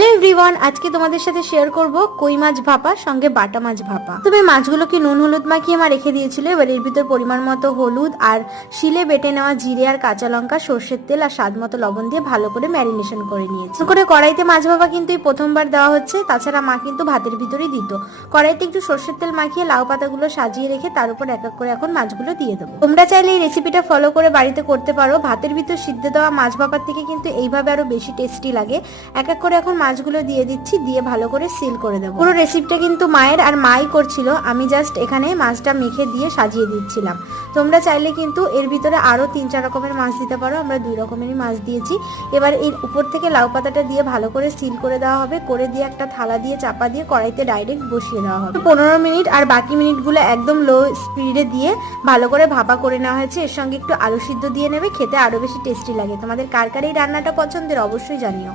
Hello everyone, আজকে তোমাদের সাথে শেয়ার করব কই মাছ ভাপা সঙ্গে বাটা মাছ ভাপা। তুমি মাছগুলোকে নুন হলুদ মাখিয়ে রেখে দিয়েছিল। এবার এর ভিতর পরিমাণ মতো হলুদ আর শিলে বেটে নেওয়া জিরে আর কাঁচা লঙ্কা, সর্ষের তেল আর স্বাদ মতো লবণ দিয়ে ভালো করে ম্যারিনেশন করে নিয়েছি। করে কড়াইতে মাছ ভাপা কিন্তু এই প্রথমবার দেওয়া হচ্ছে, তাছাড়া মা কিন্তু ভাতের ভিতরেই দিত। কড়াইতে একটু সর্ষের তেল মাখিয়ে লাউ পাতাগুলো সাজিয়ে রেখে তার উপর এক এক করে এখন মাছগুলো দিয়ে দেবো। তোমরা চাইলে এই রেসিপিটা ফলো করে বাড়িতে করতে পারো। ভাতের ভিতর সিদ্ধ দেওয়া মাছ ভাপার থেকে কিন্তু এইভাবে আরো বেশি টেস্টি লাগে। এক এক করে এখন মাছগুলো দিয়ে দিচ্ছি, দিয়ে ভালো করে সিল করে দেবো। পুরো রেসিপিটা কিন্তু মায়ের আর মাই করছিল, আমি জাস্ট এখানে মাছটা মেখে দিয়ে সাজিয়ে দিচ্ছিলাম। তোমরা চাইলে কিন্তু এর ভিতরে আরো 3-4 রকমের মাছ দিতে পারো, আমরা 2 রকমেরই মাছ দিয়েছি। এবার এর উপর থেকে লাউ পাতাটা দিয়ে ভালো করে সিল করে দেওয়া হবে, করে দিয়ে একটা থালা দিয়ে চাপা দিয়ে কড়াইতে ডাইরেক্ট বসিয়ে দেওয়া হবে। 15 মিনিট আর বাকি মিনিটগুলো একদম লো স্পিডে দিয়ে ভালো করে ভাপা করে নেওয়া হয়েছে। এর সঙ্গে একটু আলু সিদ্ধ দিয়ে নেবে, খেতে আরো বেশি টেস্টি লাগে। তোমাদের কার কার এই রান্নাটা পছন্দের অবশ্যই জানিও।